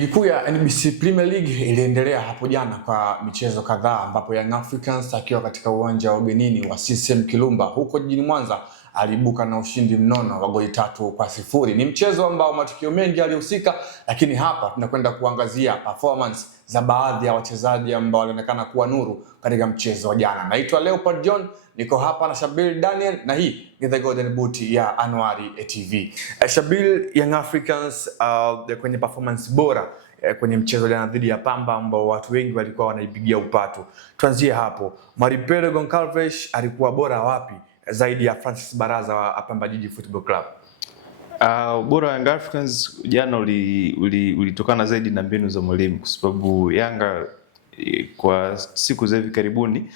Ligi kuu ya NBC Premier League iliendelea hapo jana kwa michezo kadhaa, ambapo Young Africans akiwa katika uwanja wa ugenini wa CCM Kirumba huko jijini Mwanza aliibuka na ushindi mnono wa goli 3-0. Ni mchezo ambao matukio mengi yalihusika, lakini hapa tunakwenda kuangazia performance za baadhi ya wachezaji ambao walionekana kuwa nuru katika mchezo wa jana. Naitwa Leopard John, niko hapa na Shabil Daniel na hii ni The Golden Boot ya Anwari TV. Shabil, Young Africans kwenye performance bora kwenye mchezo jana dhidi ya Pamba ambao watu wengi walikuwa wanaipigia upatu. Tuanzie hapo. Marimpero Goncalves alikuwa bora wapi zaidi ya Francis Baraza wa Pamba Jiji Football Club? Ubora wa Young Africans jana ulitokana zaidi na mbinu za mwalimu, kwa sababu Yanga kwa siku za hivi karibuni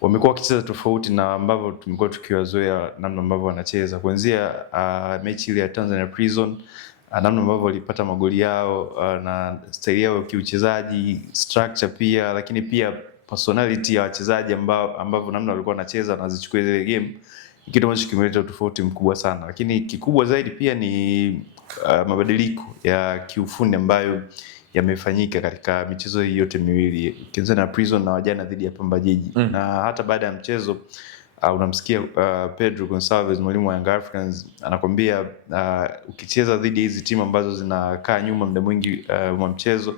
wamekuwa wakicheza tofauti na ambavyo tumekuwa tukiwazoea, namna ambavyo wanacheza kuanzia mechi ile ya Tanzania Prison, namna ambavyo walipata magoli yao, na style yao ya kiuchezaji, structure pia, lakini pia personality ya wachezaji ambavyo namna walikuwa wanacheza na zichukue zile game, kitu ambacho kimeleta tofauti mkubwa sana. Lakini kikubwa zaidi pia ni mabadiliko ya kiufundi ambayo yamefanyika katika michezo hii yote miwili, Tanzania Prison na jana dhidi ya Pamba Jiji. Na hata baada ya mchezo unamsikia Pedro Gonçalves, mwalimu wa Young Africans, anakwambia ukicheza dhidi hizi timu ambazo zinakaa nyuma muda mwingi wa mchezo,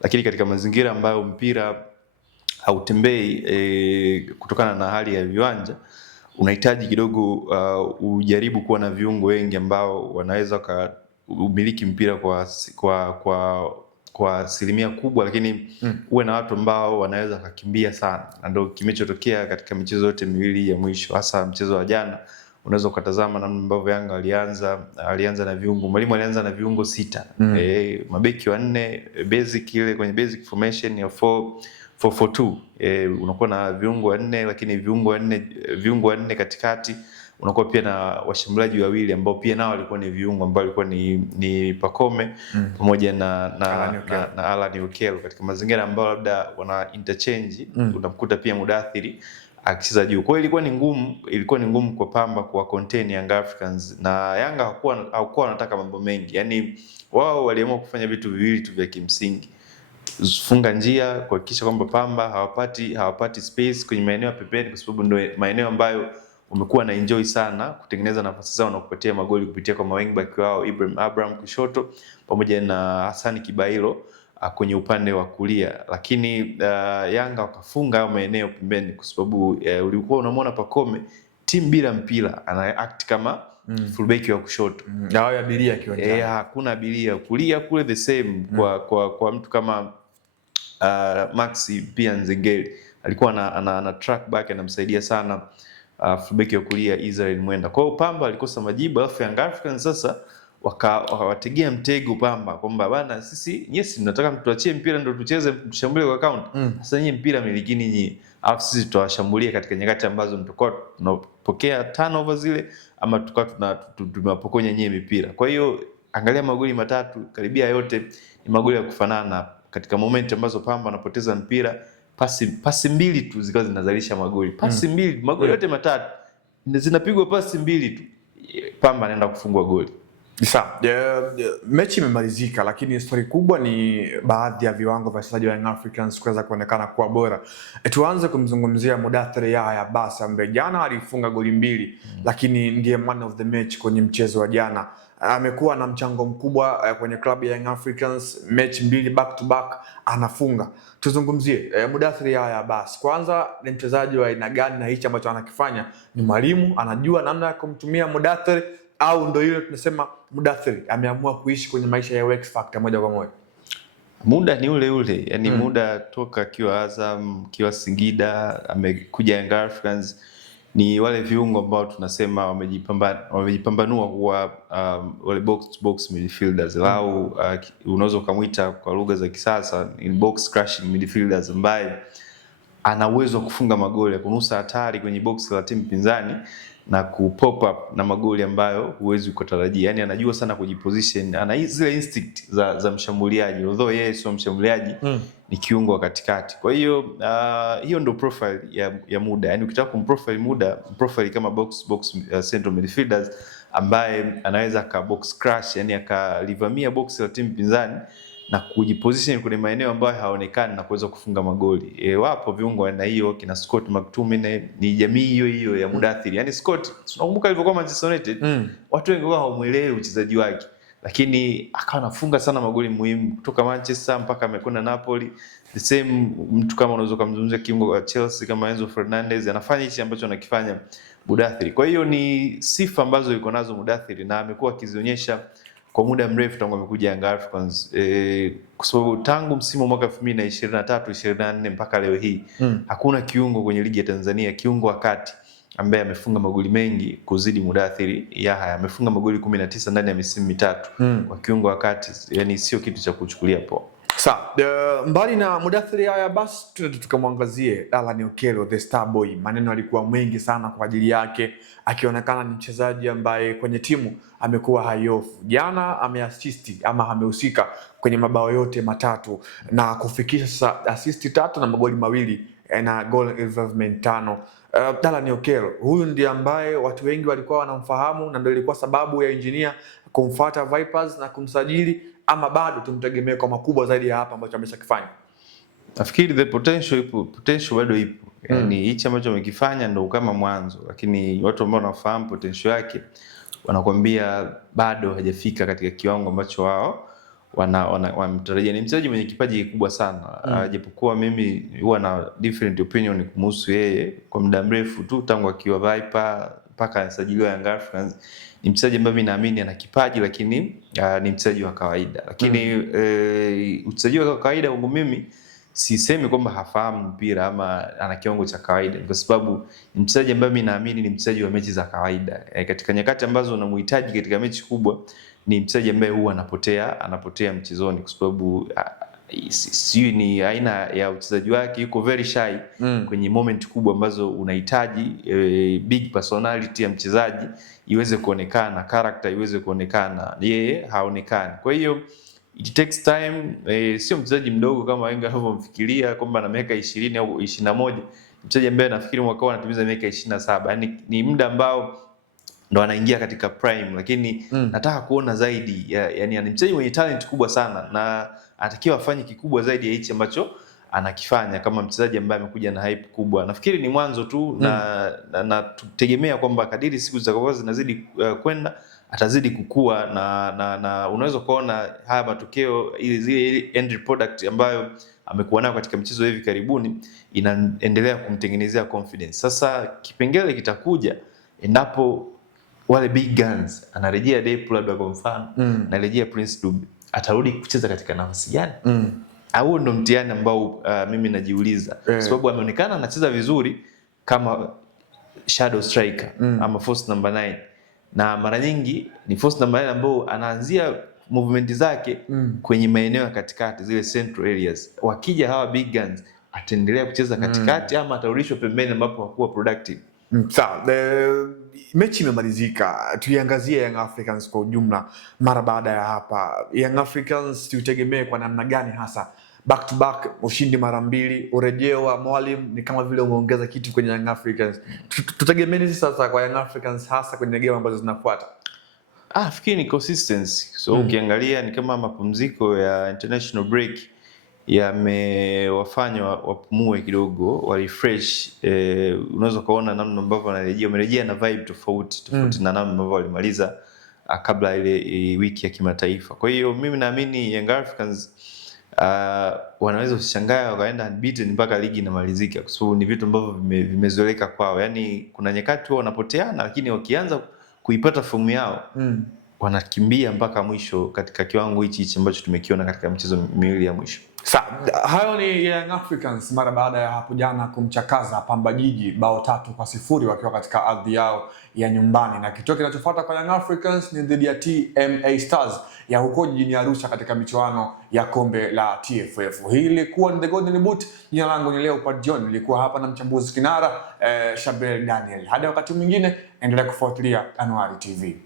lakini katika mazingira ambayo mpira hautembei kutokana na hali ya viwanja, unahitaji kidogo ujaribu kuwa na viungo wengi ambao wanaweza umiliki mpira kwa asilimia kubwa, lakini uwe na watu ambao wanaweza kukimbia sana. Na ndio kimechotokea katika michezo yote miwili ya mwisho, hasa mchezo wa jana. Unaweza ukatazama namna ambavyo Yanga alianza na viungo. Mwalimu alianza na viungo 6. Mabeki wanne, basic ile kwenye basic formation ya 4-4-2. Unakuwa na viungo wanne, lakini viungo wanne katikati. Unakuwa pia na washambuliaji wawili ambao pia nao walikuwa ni viungo, ambao walikuwa ni Pacome pamoja na Alan Okello, katika mazingira ambayo labda wana interchange. Unamkuta pia Mudathiri akicheza juu. Kwa hiyo ilikuwa ni ngumu kwa Pamba kwa contain Young Africans, na Yanga hawakuwa wanataka mambo mengi. Yaani wao waliamua kufanya vitu viwili tu vya kimsingi: funga njia, kuhakikisha kwamba Pamba hawapati space kwenye maeneo ya pembeni, kwa sababu ndio maeneo ambayo wamekuwa na enjoy sana kutengeneza nafasi zao na kupatia magoli kupitia kwa wing back wao Ibrahim Abraham kushoto pamoja na Hassan Kibailo kwenye upande wa kulia. Lakini Yanga wakafunga hayo maeneo pembeni, kwa sababu ulikuwa unamwona Pacome timu bila mpira ana act kama fullback wa kushoto. Dawa ya abiria kiwanjani. Hakuna abiria. Kulia kule the same kwa mtu kama Maxi pia Nzengeli alikuwa ana track back, anamsaidia sana fullback wa kulia Israel Mwenda. Kwa hiyo Pamba alikosa majibu, alafu Young Africans sasa wakawategea mtego Pamba kwamba bana, sisi tunataka mtuachie mpira ndio tucheze, tushambulie kwa counter. Sasa nyinyi mpira milikini nyinyi, alafu sisi tutawashambulia katika nyakati ambazo mtakuwa tunapokea turnover zile, ama tutakuwa tumewapokonya nyinyi mipira. Kwa hiyo angalia magoli matatu karibia yote ni magoli ya kufanana katika moment ambazo Pamba anapoteza mpira. Pasi mbili tu zikawa zinazalisha magoli. Pasi mbili, magoli yote matatu zinapigwa pasi mbili tu, Pamba anaenda kufungwa goli. Sawa. Mechi imemalizika, lakini story kubwa ni baadhi ya viwango vya wachezaji wa Young Africans kuweza kuonekana kuwa bora. Tuanze kumzungumzia Mudathiri Yahya Bassa ambaye jana alifunga goli 2, lakini ndiye man of the match kwenye mchezo wa jana. Amekuwa na mchango mkubwa kwenye klabu ya Young Africans, mechi 2 back to back anafunga. Tuzungumzie Mudathiri Yahya Bassa. Kwanza ni mchezaji wa aina gani, na hichi ambacho anakifanya ni mwalimu anajua namna ya kumtumia Mudathiri, au ndio ile tunasema Mudathiri ameamua kuishi kwenye maisha ya X Factor moja kwa moja? Muda ni ule, yani muda toka akiwa Azam, akiwa Singida, amekuja Young Africans, ni wale viungo ambao tunasema wamejipambanua kuwa wale box to box midfielders, au unaweza kumuita kwa lugha za kisasa in box crushing midfielders, ambaye ana uwezo wa kufunga magoli, kunusa hatari kwenye box la timu pinzani na kupop up na magoli ambayo huwezi kutarajia. Yani anajua sana kujiposition, ana zile instinct za mshambuliaji, although yeye sio mshambuliaji, ni kiungo wa katikati. Kwa hiyo hiyo ndio profile ya Muda. Yani ukitaka kumprofile Muda, profile kama box central midfielders ambaye anaweza ka box crush, yani akalivamia box la timu pinzani na kujiposition kwenye maeneo ambayo haonekani na kuweza kufunga magoli. Wapo viungo na hiyo kina Scott McTominay, ni jamii hiyo hiyo ya Mudathir. Yani Scott tunakumbuka alivyokuwa Manchester United, watu wengi wao hawamuelewi uchezaji wake, lakini akawa anafunga sana magoli muhimu kutoka Manchester mpaka amekwenda Napoli. The same mtu kama unaweza kumzungumzia kiungo wa Chelsea kama Enzo Fernandez, anafanya hichi ambacho anakifanya Mudathir. Kwa hiyo ni sifa ambazo yuko nazo Mudathir na amekuwa akizionyesha kwa muda mrefu tangu amekuja Young Africans, kwa sababu tangu msimu wa mwaka 2023-24 mpaka leo hii hakuna kiungo kwenye ligi ya Tanzania, kiungo wa kati ambaye amefunga magoli mengi kuzidi Mudathir Yahya. Amefunga magoli 19 ndani ya misimu mitatu kwa kiungo wa kati, yani sio kitu cha kuchukulia poa. Mbali na Mudathir Yahya, basi tukamwangazie Alan Okello the Star Boy. Maneno alikuwa mengi sana kwa ajili yake, akionekana ni mchezaji ambaye kwenye timu amekuwa hayofu. Jana ameassist ama amehusika kwenye mabao yote matatu na kufikisha sasa assist 3 na magoli 2 na goal involvement 5. Alan Okello huyu ndiye ambaye watu wengi walikuwa wanamfahamu na ndio ilikuwa sababu ya engineer kumfuata Vipers na kumsajili, ama bado tumtegemee kwa makubwa zaidi ya hapa ambacho ameshakifanya? Nafikiri the potential bado ipo. Yani hichi ambacho amekifanya ndio kama mwanzo, lakini watu ambao wanafahamu potential yake wanakuambia bado hajafika katika kiwango ambacho wao wanamtarajia. Ni mchezaji mwenye kipaji kikubwa sana. Japokuwa mimi huwa na different opinion kumhusu yeye kwa muda mrefu tu tangu akiwa Viper mpaka anasajiliwa Young Africans. Ni mchezaji ambaye mimi naamini ana kipaji, lakini ni mchezaji wa kawaida. Lakini uchezaji wa kawaida kwangu mimi sisemi kwamba hafahamu mpira ama ana kiwango cha kawaida, kwa sababu ni mchezaji ambaye mimi naamini ni mchezaji wa mechi za kawaida. Katika nyakati ambazo unamhitaji katika mechi kubwa, ni mchezaji ambaye huwa anapotea mchezoni, kwa sababu sijui ni aina ya uchezaji wake, yuko very shy kwenye moment kubwa ambazo unahitaji big personality ya mchezaji iweze kuonekana, character iweze kuonekana, yeye haonekani. Kwa hiyo it takes time. Sio mchezaji mdogo kama wengi wanavyomfikiria kwamba ana miaka 20 au 21. Mchezaji ambaye nafikiri mwaka huu anatimiza miaka 27. Yani ni muda ambao ndo anaingia katika prime, lakini nataka kuona zaidi yani ni mchezaji mwenye talent kubwa sana na anatakiwa afanye kikubwa zaidi ya hichi ambacho anakifanya kama mchezaji ambaye amekuja na hype kubwa. Nafikiri ni mwanzo tu na tutegemea kwamba kadiri siku zitakapokuwa zinazidi kwenda atazidi kukua na unaweza kuona haya matokeo, zile end product ambayo amekuwa nayo katika mchezo hivi karibuni inaendelea kumtengenezea confidence. Sasa kipengele kitakuja endapo wale big guns anarejea Depp labda kwa mfano, anarejea Prince Dube, atarudi kucheza katika nafasi gani? Au ndo mtihani ambao mimi najiuliza, sababu ameonekana anacheza vizuri kama shadow striker ama false number 9, na mara nyingi ni false number 9 ambao anaanzia movement zake kwenye maeneo ya katikati, zile central areas. Wakija hawa big guns, ataendelea kucheza katikati ama atarudishwa pembeni ambapo hakuwa productive? Sawa, mechi imemalizika. Tuiangazie Young Africans kwa ujumla. Mara baada ya hapa, Young Africans tuitegemee kwa namna gani hasa? Back to back, ushindi mara 2, urejeo wa Mwalimu ni kama vile umeongeza kitu kwenye Young Africans. Tutegemee sasa kwa Young Africans hasa kwenye game ambazo zinafuata? Fikiri ni consistency. So ukiangalia ni kama mapumziko ya international break yamewafanya wapumue kidogo, wa refresh. Unaweza kuona namna ambavyo wamerejea na vibe tofauti na namna ambavyo walimaliza kabla ile wiki ya kimataifa. Kwa hiyo mimi naamini Young Africans wanaweza kushangaa wakaenda unbeaten mpaka ligi inamalizika, kwa sababu ni vitu ambavyo vimezoeleka kwao. Yani kuna nyakati wao wanapoteana, lakini wakianza kuipata fomu yao wanakimbia mpaka mwisho katika kiwango hichi ambacho tumekiona katika michezo miwili ya mwisho. Hayo ni Young Africans mara baada ya hapo jana kumchakaza Pamba Jiji bao 3-0 wakiwa katika ardhi yao ya nyumbani, na kituo kinachofuata kwa Young Africans ni dhidi ya TMA Stars ya huko jijini Arusha katika michuano ya kombe la TFF. Hii ilikuwa ni The Golden Boot. Jina langu ni Leopard John, nilikuwa hapa na mchambuzi kinara Shabel Daniel. Hadi wakati mwingine, endelea kufuatilia Anuari TV.